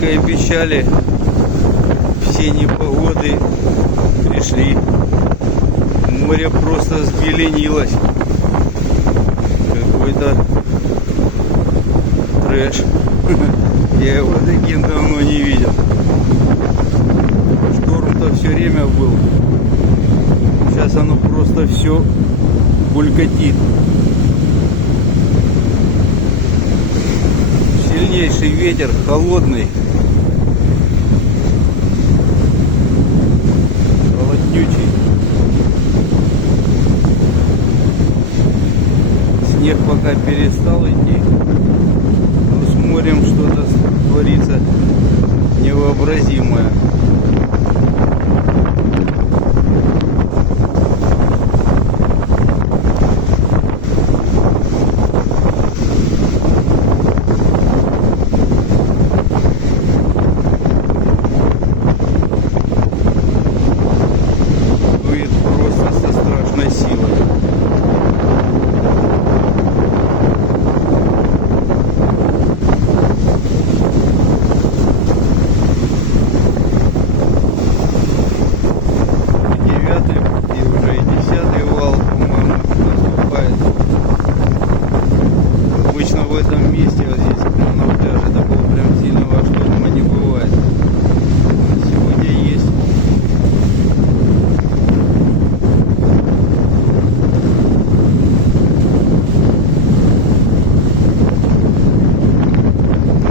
Как и обещали, все непогоды пришли. Море просто сбеленилось. Какой-то трэш. Я его таким давно не видел. Шторм-то все время был. Сейчас оно просто все булькатит. Сильнейший ветер, холодный. Холоднючий. Снег пока перестал идти. Но с морем что-то творится невообразимое. В этом месте, вот здесь на пляже, такого прям сильного шторма не бывает. Сегодня есть.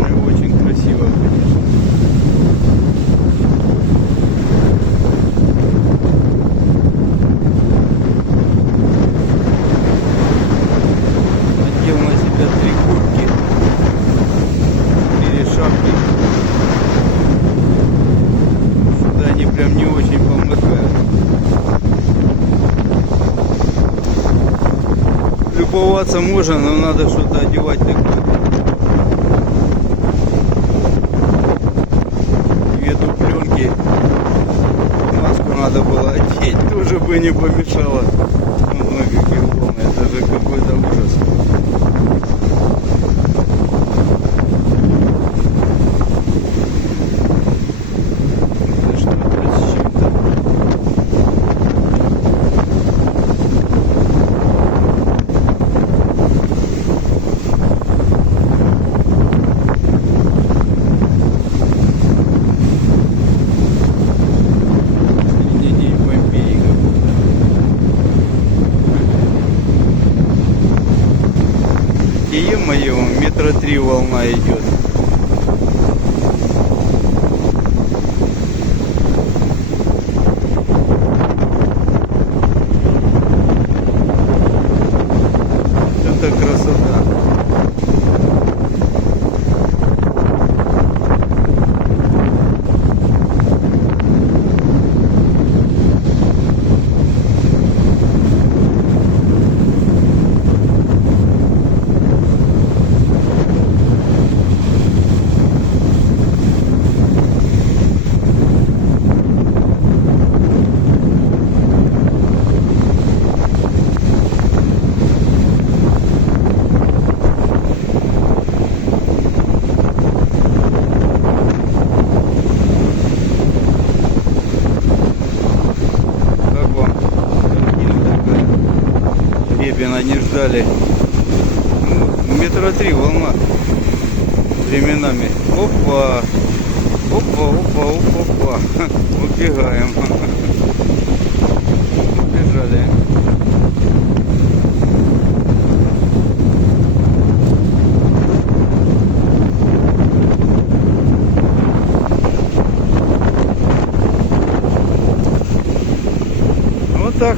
Ну, очень красиво, конечно. Надел на себя 3 куртки, 4 шапки. Сюда они прям не очень помогают. Любоваться можно, но надо что-то одевать такое. Ввиду пленки маску надо было одеть, тоже бы не помешало. Ой, какие волны, это же какой-то ужас. Е-мое, метра 3 волна идет. Это красота. Репина не ждали. Ну, метра 3 волна временами. Опа, опа, опа, опа, опа. Убегаем. Убежали. Вот так.